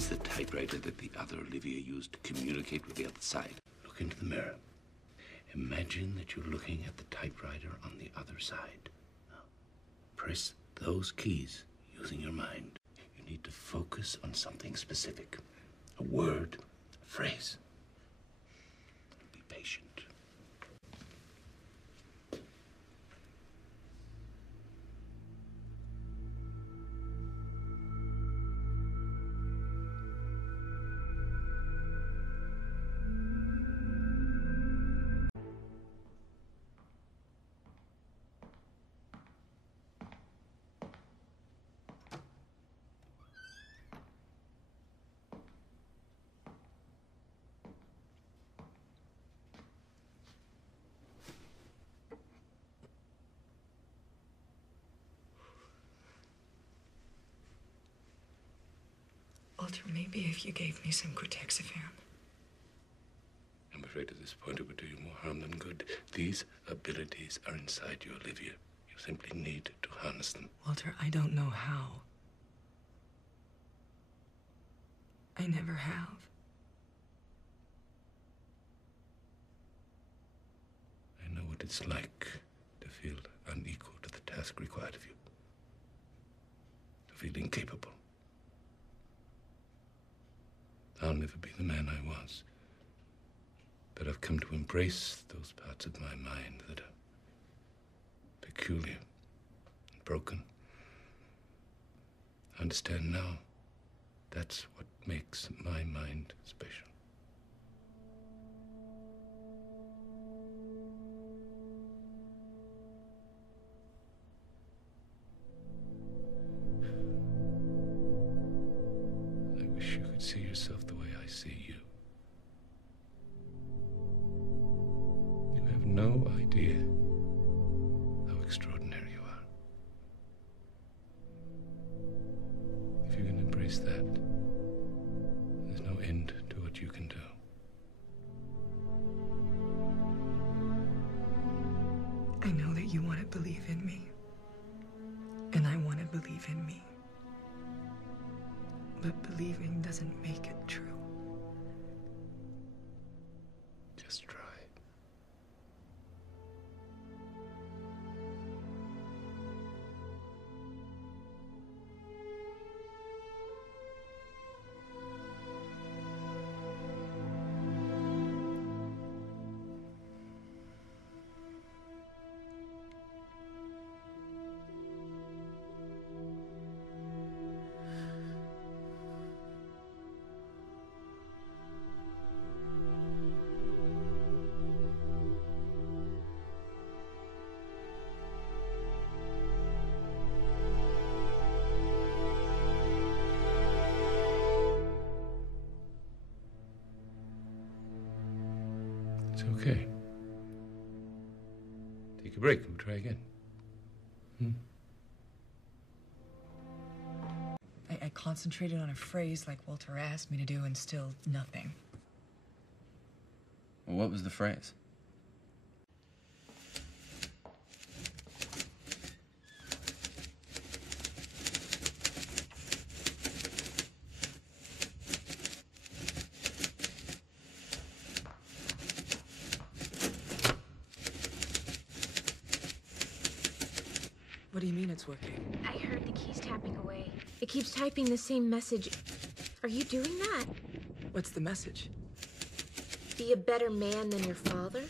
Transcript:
is the typewriter that the other Olivia used to communicate with the other side. Look into the mirror. Imagine that you're looking at the typewriter on the other side. Now, press those keys using your mind. You need to focus on something specific. A word, a phrase. Be patient. Walter, maybe if you gave me some Cortexiphan. I'm afraid at this point it would do you more harm than good. These abilities are inside you, Olivia. You simply need to harness them. Walter, I don't know how. I never have. I know what it's like to feel unequal to the task required of you. To feel incapable. I'll never be the man I was. But I've come to embrace those parts of my mind that are peculiar and broken. I understand now that's what makes my mind special. I wish you could see yourself the way I see you. You have no idea how extraordinary you are. If you can embrace that, there's no end to what you can do. I know that you want to believe in me. And I want to believe in me. But believing doesn't make it true. Just try. It's okay. Take a break. We'll try again. I concentrated on a phrase like Walter asked me to do and still nothing. Well, what was the phrase? What do you mean it's working? I heard the keys tapping away. It keeps typing the same message. Are you doing that? What's the message? Be a better man than your father?